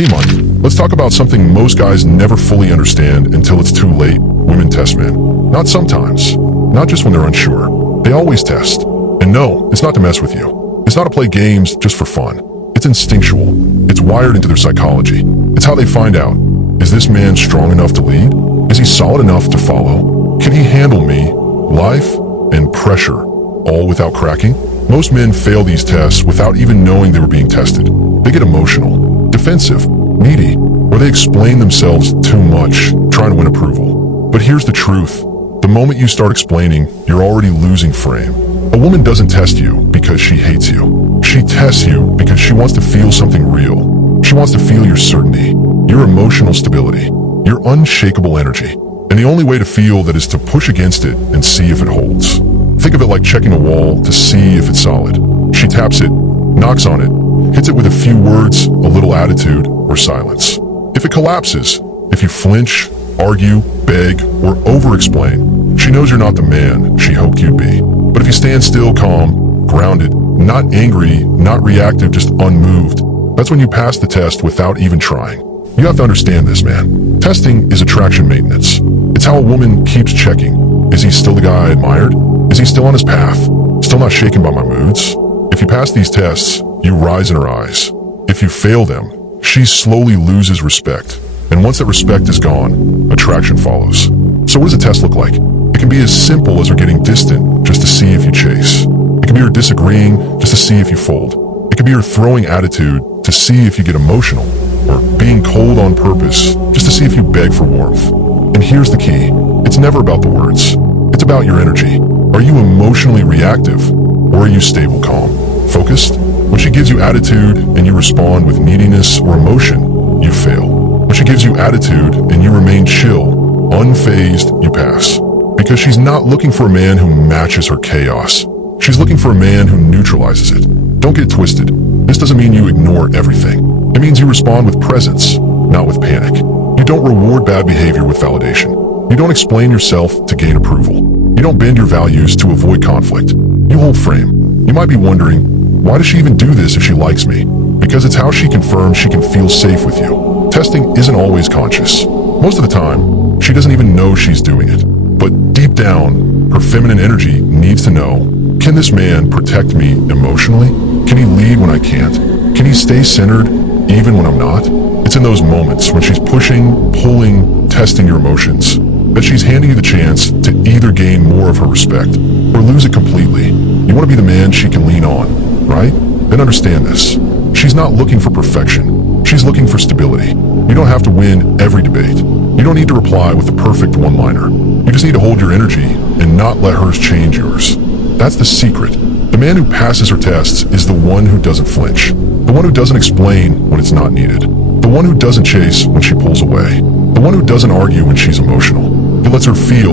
Hey Mon, let's talk about something most guys never fully understand until it's too late. Women test men. Not sometimes. Not just when they're unsure. They always test. And no, it's not to mess with you. It's not to play games just for fun. It's instinctual. It's wired into their psychology. It's how they find out. Is this man strong enough to lead? Is he solid enough to follow? Can he handle me, life, and pressure, all without cracking? Most men fail these tests without even knowing they were being tested. They get emotional, defensive, needy, or they explain themselves too much, trying to win approval. But here's the truth. The moment you start explaining, you're already losing frame. A woman doesn't test you because she hates you. She tests you because she wants to feel something real. She wants to feel your certainty, your emotional stability, your unshakable energy. And the only way to feel that is to push against it and see if it holds. Think of it like checking a wall to see if it's solid. She taps it, knocks on it, hits it with a few words, a little attitude, or silence. If it collapses, if you flinch, argue, beg, or over-explain, she knows you're not the man she hoped you'd be. But if you stand still, calm, grounded, not angry, not reactive, just unmoved, that's when you pass the test without even trying. You have to understand this, man. Testing is attraction maintenance. It's how a woman keeps checking. Is he still the guy I admired? Is he still on his path? Still not shaken by my moods? If you pass these tests, you rise in her eyes. If you fail them, she slowly loses respect. And once that respect is gone, attraction follows. So what does a test look like? It can be as simple as her getting distant just to see if you chase. It can be her disagreeing just to see if you fold. It can be her throwing attitude to see if you get emotional, or being cold on purpose just to see if you beg for warmth. And here's the key. It's never about the words. It's about your energy. Are you emotionally reactive, or are you stable, calm, focused? When she gives you attitude and you respond with neediness or emotion, you fail. When she gives you attitude and you remain chill, unfazed, you pass. Because she's not looking for a man who matches her chaos. She's looking for a man who neutralizes it. Don't get twisted. This doesn't mean you ignore everything. It means you respond with presence, not with panic. You don't reward bad behavior with validation. You don't explain yourself to gain approval. You don't bend your values to avoid conflict. You hold frame. You might be wondering, why does she even do this if she likes me? Because it's how she confirms she can feel safe with you. Testing isn't always conscious. Most of the time, she doesn't even know she's doing it. But deep down, her feminine energy needs to know, can this man protect me emotionally? Can he lead when I can't? Can he stay centered even when I'm not? It's in those moments when she's pushing, pulling, testing your emotions, that she's handing you the chance to either gain more of her respect or lose it completely. You want to be the man she can lean on, right? Then understand this. She's not looking for perfection. She's looking for stability. You don't have to win every debate. You don't need to reply with the perfect one-liner. You just need to hold your energy and not let hers change yours. That's the secret. The man who passes her tests is the one who doesn't flinch. The one who doesn't explain when it's not needed. The one who doesn't chase when she pulls away. The one who doesn't argue when she's emotional. He lets her feel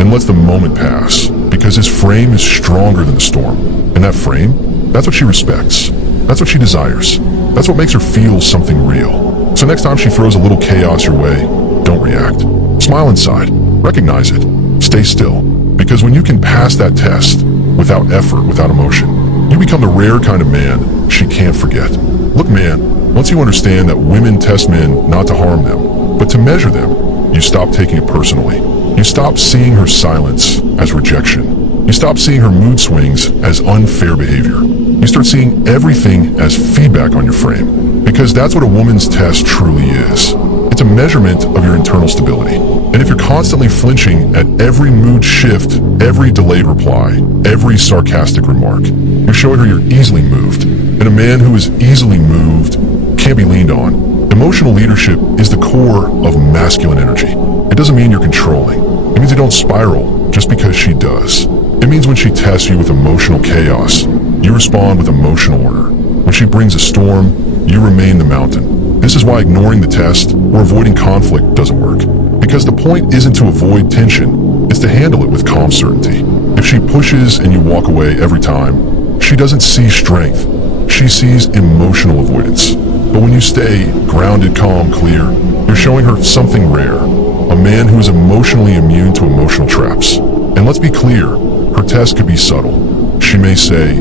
and lets the moment pass because his frame is stronger than the storm. And that frame, that's what she respects. That's what she desires. That's what makes her feel something real. So next time she throws a little chaos your way, don't react. Smile inside. Recognize it. Stay still. Because when you can pass that test without effort, without emotion, you become the rare kind of man she can't forget. Look, man, once you understand that women test men not to harm them, but to measure them, you stop taking it personally. You stop seeing her silence as rejection. You stop seeing her mood swings as unfair behavior. You start seeing everything as feedback on your frame. Because that's what a woman's test truly is. It's a measurement of your internal stability. And if you're constantly flinching at every mood shift, every delayed reply, every sarcastic remark, you're showing her you're easily moved. And a man who is easily moved can't be leaned on. Emotional leadership is the core of masculine energy. It doesn't mean you're controlling. It means you don't spiral just because she does. It means when she tests you with emotional chaos, you respond with emotional order. When she brings a storm, you remain the mountain. This is why ignoring the test or avoiding conflict doesn't work. Because the point isn't to avoid tension, it's to handle it with calm certainty. If she pushes and you walk away every time, she doesn't see strength. She sees emotional avoidance. But when you stay grounded, calm, clear, you're showing her something rare. A man who is emotionally immune to emotional traps. And let's be clear, her test could be subtle. She may say,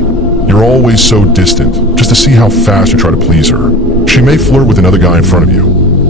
"You're always so distant," just to see how fast you try to please her. She may flirt with another guy in front of you,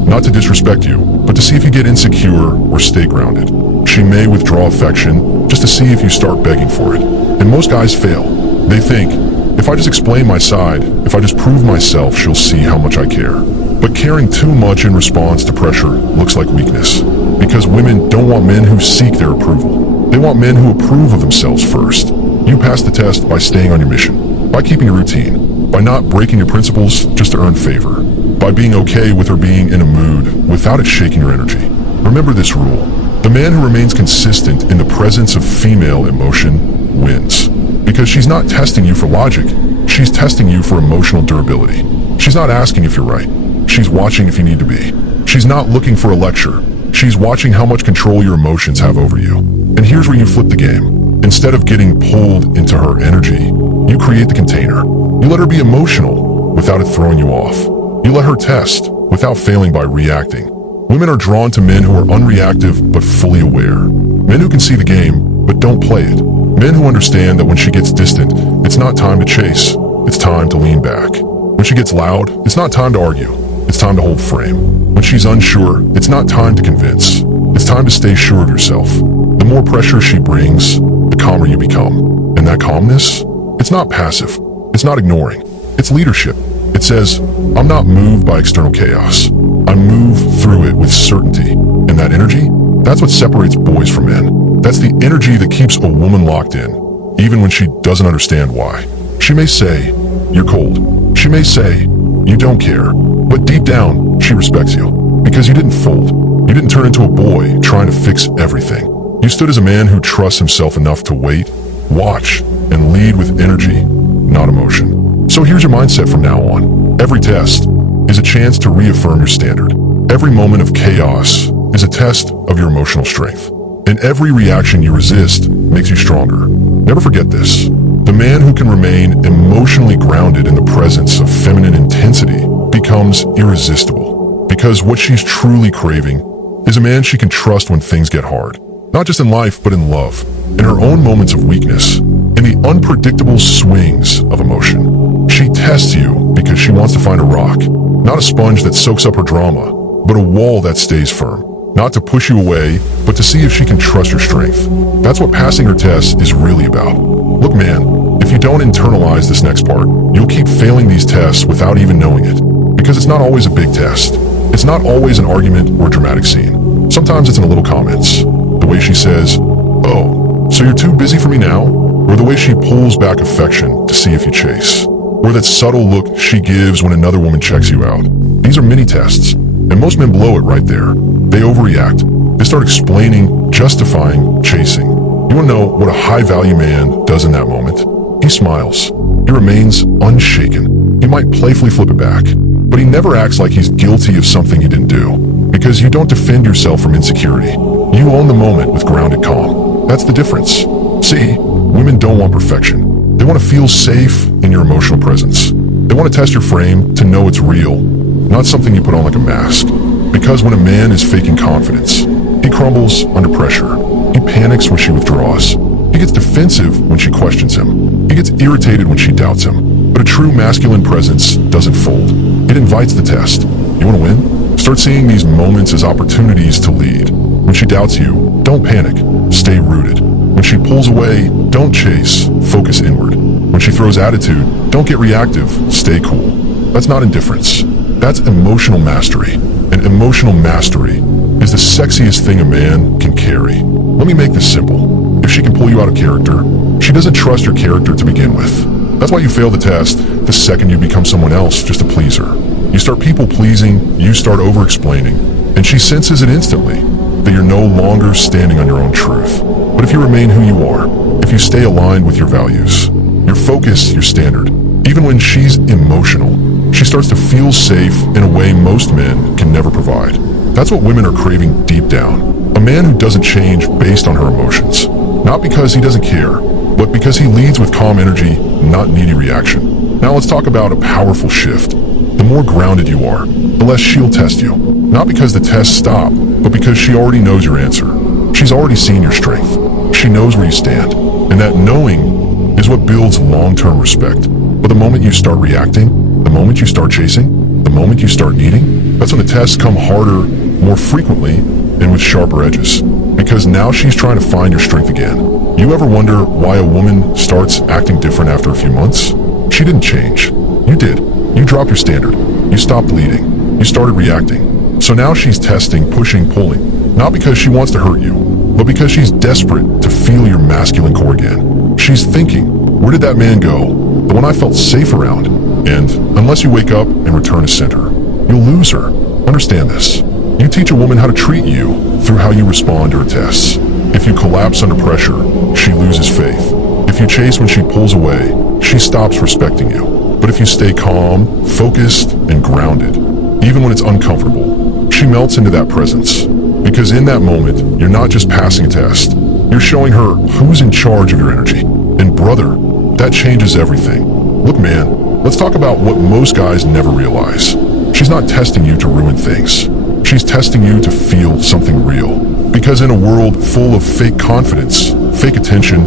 not to disrespect you, but to see if you get insecure or stay grounded. She may withdraw affection just to see if you start begging for it. And most guys fail. They think, if I just explain my side, if I just prove myself, she'll see how much I care. But caring too much in response to pressure looks like weakness. Because women don't want men who seek their approval. They want men who approve of themselves first. You pass the test by staying on your mission, by keeping a routine, by not breaking your principles just to earn favor, by being okay with her being in a mood without it shaking your energy. Remember this rule. The man who remains consistent in the presence of female emotion wins. Because she's not testing you for logic, she's testing you for emotional durability. She's not asking if you're right. She's watching if you need to be. She's not looking for a lecture. She's watching how much control your emotions have over you. And here's where you flip the game. Instead of getting pulled into her energy, you create the container. You let her be emotional without it throwing you off. You let her test without failing by reacting. Women are drawn to men who are unreactive but fully aware. Men who can see the game but don't play it. Men who understand that when she gets distant, it's not time to chase, it's time to lean back. When she gets loud, it's not time to argue, it's time to hold frame. When she's unsure, it's not time to convince, it's time to stay sure of yourself. The more pressure she brings, the calmer you become. And that calmness, it's not passive, it's not ignoring, it's leadership. It says, I'm not moved by external chaos. I move through it with certainty. And that energy, that's what separates boys from men. That's the energy that keeps a woman locked in, even when she doesn't understand why. She may say, you're cold. She may say, you don't care. But deep down, she respects you. Because you didn't fold. You didn't turn into a boy trying to fix everything. You stood as a man who trusts himself enough to wait, watch, and lead with energy, not emotion. So here's your mindset from now on. Every test is a chance to reaffirm your standard. Every moment of chaos is a test of your emotional strength. And every reaction you resist makes you stronger. Never forget this. The man who can remain emotionally grounded in the presence of feminine intensity becomes irresistible. Because what she's truly craving is a man she can trust when things get hard. Not just in life, but in love, in her own moments of weakness, in the unpredictable swings of emotion. She tests you because she wants to find a rock, not a sponge that soaks up her drama, but a wall that stays firm. Not to push you away, but to see if she can trust your strength. That's what passing her test is really about. Look, man, if you don't internalize this next part, you'll keep failing these tests without even knowing it. Because it's not always a big test. It's not always an argument or a dramatic scene. Sometimes it's in the little comments. The way she says, oh, so you're too busy for me now? Or the way she pulls back affection to see if you chase. Or that subtle look she gives when another woman checks you out. These are mini tests, and most men blow it right there. They overreact. They start explaining, justifying, chasing. You want to know what a high-value man does in that moment? He smiles. He remains unshaken. He might playfully flip it back, but he never acts like he's guilty of something he didn't do. Because you don't defend yourself from insecurity. You own the moment with grounded calm. That's the difference. See, women don't want perfection. They want to feel safe in your emotional presence. They want to test your frame to know it's real, not something you put on like a mask. Because when a man is faking confidence, he crumbles under pressure. He panics when she withdraws. He gets defensive when she questions him. He gets irritated when she doubts him. But a true masculine presence doesn't fold. It invites the test. You want to win? Start seeing these moments as opportunities to lead. When she doubts you, don't panic. Stay rooted. When she pulls away, don't chase. Focus inward. When she throws attitude, don't get reactive. Stay cool. That's not indifference. That's emotional mastery. And emotional mastery is the sexiest thing a man can carry. Let me make this simple. If she can pull you out of character, she doesn't trust your character to begin with. That's why you fail the test the second you become someone else just to please her. You start people-pleasing, you start over-explaining, and she senses it instantly that you're no longer standing on your own truth. But if you remain who you are, if you stay aligned with your values, your focus, your standard, even when she's emotional, she starts to feel safe in a way most men can never provide. That's what women are craving deep down. A man who doesn't change based on her emotions. Not because he doesn't care, but because he leads with calm energy, not needy reaction. Now let's talk about a powerful shift. The more grounded you are, the less she'll test you. Not because the tests stop, but because she already knows your answer. She's already seen your strength. She knows where you stand. And that knowing is what builds long-term respect. But the moment you start reacting, the moment you start chasing, The moment you start needing, that's when the tests come harder, more frequently, and with sharper edges. Because now she's trying to find your strength again. You ever wonder why a woman starts acting different after a few months? She didn't change. You did. You dropped your standard. You stopped leading. You started reacting. So now she's testing, pushing, pulling. Not because she wants to hurt you, but because she's desperate to feel your masculine core again. She's thinking, where did that man go? The one I felt safe around. And unless you wake up and return to center, you'll lose her. Understand this. You teach a woman how to treat you through how you respond to her tests. If you collapse under pressure, she loses faith. If you chase when she pulls away, she stops respecting you. But if you stay calm, focused, and grounded, even when it's uncomfortable, she melts into that presence. Because in that moment, you're not just passing a test. You're showing her who's in charge of your energy. And brother, that changes everything. Look, man, let's talk about what most guys never realize. She's not testing you to ruin things. She's testing you to feel something real. Because in a world full of fake confidence, fake attention,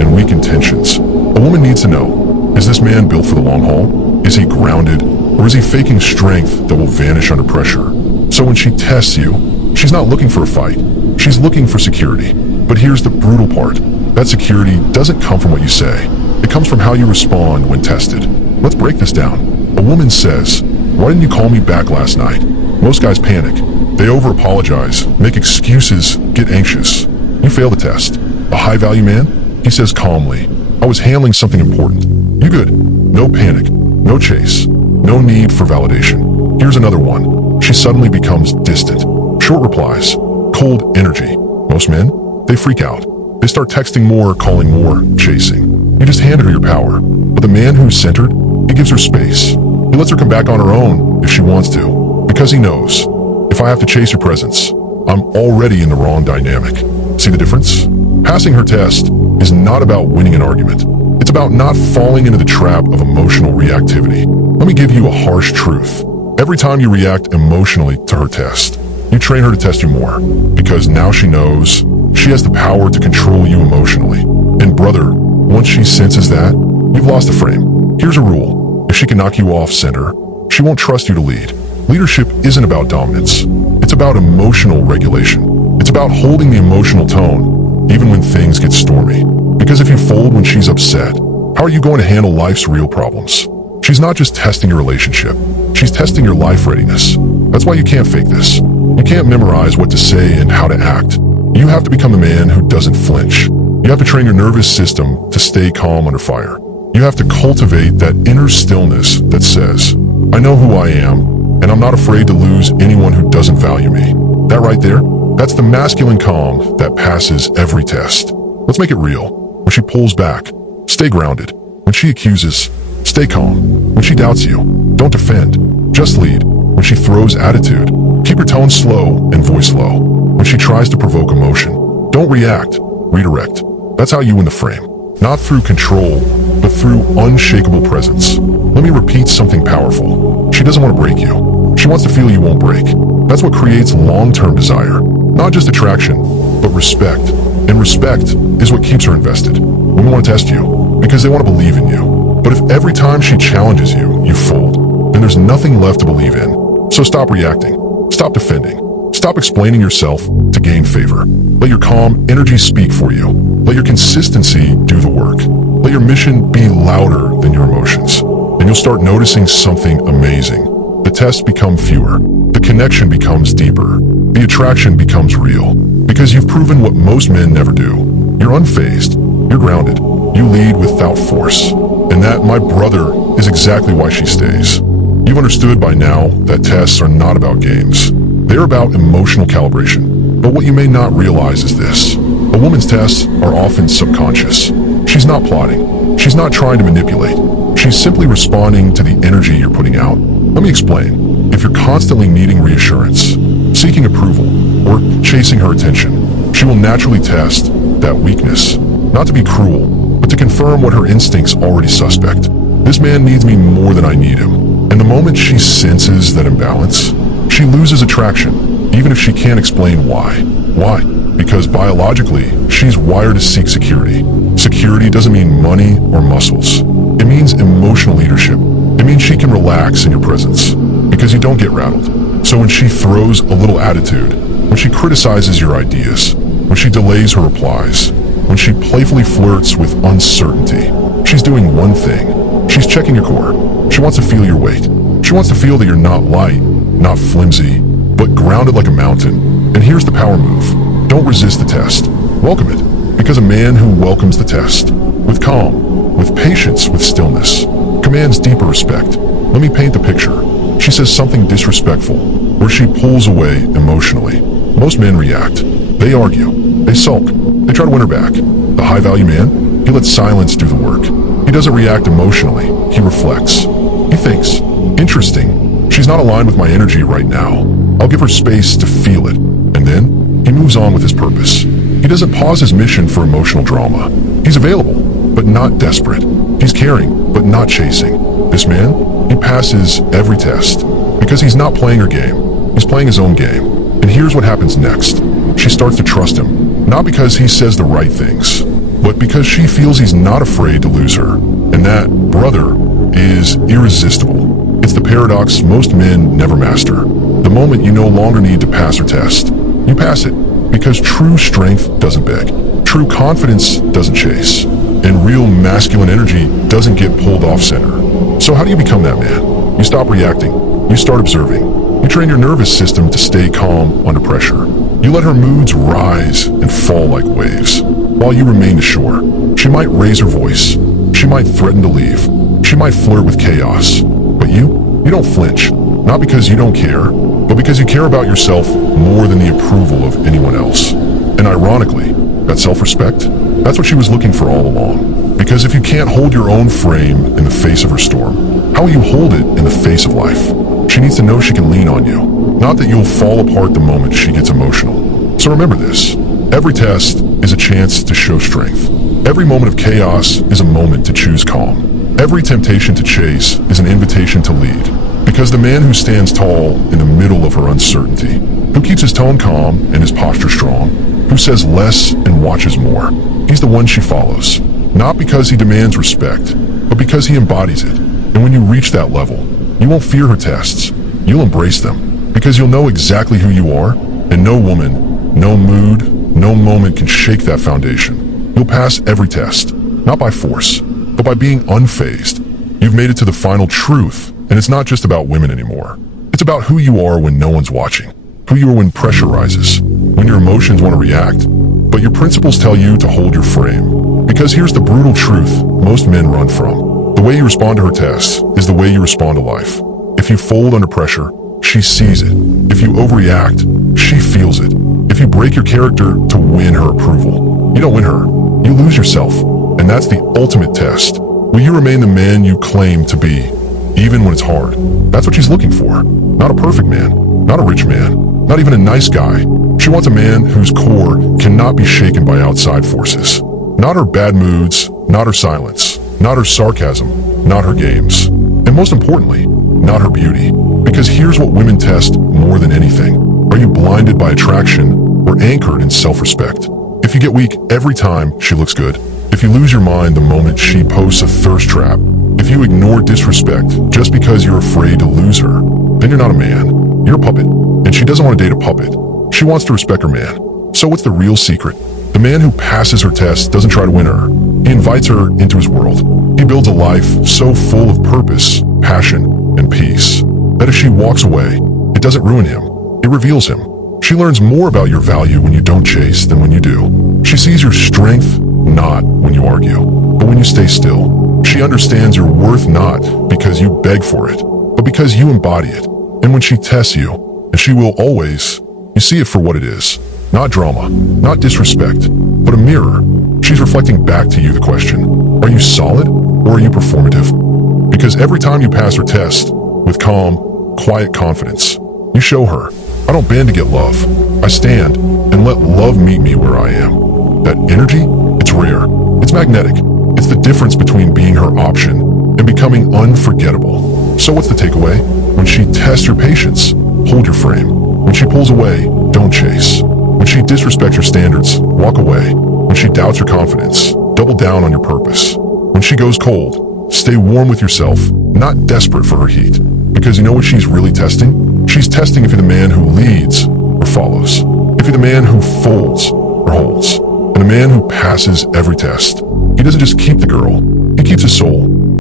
and weak intentions, a woman needs to know, is this man built for the long haul? Is he grounded? Or is he faking strength that will vanish under pressure? So when she tests you, she's not looking for a fight. She's looking for security. But here's the brutal part. That security doesn't come from what you say. It comes from how you respond when tested. Let's break this down. A woman says, "Why didn't you call me back last night?" Most guys panic. They over-apologize, make excuses, get anxious. You fail the test. A high-value man? He says calmly, "I was handling something important." You good. No panic. No chase. No need for validation. Here's another one. She suddenly becomes distant. Short replies. Cold energy. Most men? They freak out. They start texting more, calling more, chasing. You just handed her your power. But the man who's centered, he gives her space. He lets her come back on her own if she wants to. Because he knows, if I have to chase your presence, I'm already in the wrong dynamic. See the difference? Passing her test is not about winning an argument. It's about not falling into the trap of emotional reactivity. Let me give you a harsh truth. Every time you react emotionally to her test, you train her to test you more. Because now she knows she has the power to control you emotionally. And brother, once she senses that, you've lost the frame. Here's a rule. If she can knock you off center, she won't trust you to lead. Leadership isn't about dominance. It's about emotional regulation. It's about holding the emotional tone, even when things get stormy. Because if you fold when she's upset, how are you going to handle life's real problems? She's not just testing your relationship. She's testing your life readiness. That's why you can't fake this. You can't memorize what to say and how to act. You have to become the man who doesn't flinch. You have to train your nervous system to stay calm under fire. You have to cultivate that inner stillness that says, I know who I am, and I'm not afraid to lose anyone who doesn't value me. That right there, that's the masculine calm that passes every test. Let's make it real. When she pulls back, stay grounded. When she accuses, stay calm. When she doubts you, don't defend, just lead. When she throws attitude, keep her tone slow and voice low. When she tries to provoke emotion, don't react, redirect. That's how you win the frame. Not through control, but through unshakable presence. Let me repeat something powerful. She doesn't want to break you. She wants to feel you won't break. That's what creates long-term desire. Not just attraction, but respect. And respect is what keeps her invested. Women want to test you because they want to believe in you. But if every time she challenges you, you fold, then there's nothing left to believe in. So stop reacting. Stop defending. Stop explaining yourself to gain favor. Let your calm energy speak for you. Let your consistency do the work. Let your mission be louder than your emotions. And you'll start noticing something amazing. The tests become fewer. The connection becomes deeper. The attraction becomes real. Because you've proven what most men never do. You're unfazed. You're grounded. You lead without force. And that, my brother, is exactly why she stays. You've understood by now that tests are not about games. They're about emotional calibration. But what you may not realize is this. A woman's tests are often subconscious. She's not plotting. She's not trying to manipulate. She's simply responding to the energy you're putting out. Let me explain. If you're constantly needing reassurance, seeking approval, or chasing her attention, she will naturally test that weakness. Not to be cruel, but to confirm what her instincts already suspect. This man needs me more than I need him. And the moment she senses that imbalance, she loses attraction, even if she can't explain why. Why? Because biologically, she's wired to seek security. Security doesn't mean money or muscles. It means emotional leadership. It means she can relax in your presence. because you don't get rattled. So when she throws a little attitude, when she criticizes your ideas, when she delays her replies, when she playfully flirts with uncertainty, she's doing one thing. She's checking your core. She wants to feel your weight. She wants to feel that you're not light, not flimsy, but grounded like a mountain. And here's the power move. Don't resist the test. Welcome it. Because a man who welcomes the test, with calm, with patience, with stillness, commands deeper respect. Let me paint the picture. She says something disrespectful, where she pulls away emotionally. Most men react. They argue. They sulk. They try to win her back. The high-value man, he lets silence do the work. He doesn't react emotionally. He reflects. He thinks, interesting, she's not aligned with my energy right now. I'll give her space to feel it. And then, he moves on with his purpose. He doesn't pause his mission for emotional drama. He's available, but not desperate. He's caring, but not chasing. This man, he passes every test. Because he's not playing her game. He's playing his own game. And here's what happens next. She starts to trust him. Not because he says the right things, but because she feels he's not afraid to lose her. And that, brother, is irresistible. It's the paradox most men never master. The moment you no longer need to pass her test, you pass it. Because true strength doesn't beg. True confidence doesn't chase. And real masculine energy doesn't get pulled off center. So how do you become that man? You stop reacting. You start observing. You train your nervous system to stay calm under pressure. You let her moods rise and fall like waves, while you remain ashore. She might raise her voice. She might threaten to leave. She might flirt with chaos. But you don't flinch. Not because you don't care, but because you care about yourself more than the approval of anyone else. And ironically, that self-respect, that's what she was looking for all along. Because if you can't hold your own frame in the face of her storm, how will you hold it in the face of life? She needs to know she can lean on you, not that you'll fall apart the moment she gets emotional. So remember this, every test is a chance to show strength. Every moment of chaos is a moment to choose calm. Every temptation to chase is an invitation to lead. Because the man who stands tall in the middle of her uncertainty, who keeps his tone calm and his posture strong, who says less and watches more, he's the one she follows. Not because he demands respect, but because he embodies it. And when you reach that level, you won't fear her tests. You'll embrace them. Because you'll know exactly who you are, and no woman, no mood, no moment can shake that foundation. You'll pass every test, not by force, but by being unfazed. You've made it to the final truth. And it's not just about women anymore. It's about who you are when no one's watching. Who you are when pressure rises. When your emotions want to react. But your principles tell you to hold your frame. Because here's the brutal truth most men run from. The way you respond to her tests is the way you respond to life. If you fold under pressure, she sees it. If you overreact, she feels it. If you break your character to win her approval, you don't win her. You lose yourself. And that's the ultimate test. Will you remain the man you claim to be? Even when it's hard. That's what she's looking for. Not a perfect man, not a rich man, not even a nice guy. She wants a man whose core cannot be shaken by outside forces. Not her bad moods, not her silence, not her sarcasm, not her games. And most importantly, not her beauty. Because here's what women test more than anything. Are you blinded by attraction or anchored in self-respect? If you get weak every time she looks good, if you lose your mind the moment she posts a thirst trap, if you ignore disrespect just because you're afraid to lose her, then you're not a man. You're a puppet. And she doesn't want to date a puppet. She wants to respect her man. So what's the real secret? The man who passes her test doesn't try to win her. He invites her into his world. He builds a life so full of purpose, passion, and peace that if she walks away, it doesn't ruin him. It reveals him. She learns more about your value when you don't chase than when you do. She sees your strength not when you argue, but when you stay still. She understands your worth not because you beg for it, but because you embody it. And when she tests you, and she will always, you see it for what it is. Not drama, not disrespect, but a mirror. She's reflecting back to you the question, are you solid or are you performative? Because every time you pass her test, with calm, quiet confidence, you show her, I don't bend to get love. I stand and let love meet me where I am. That energy, it's rare. It's magnetic. It's the difference between being her option and becoming unforgettable. So what's the takeaway? When she tests your patience, hold your frame. When she pulls away, don't chase. When she disrespects your standards, walk away. When she doubts your confidence, double down on your purpose. When she goes cold, stay warm with yourself, not desperate for her heat. Because you know what she's really testing? She's testing if you're the man who leads or follows. If you're the man who folds or holds. And a man who passes every test. He doesn't just keep the girl, he keeps his soul.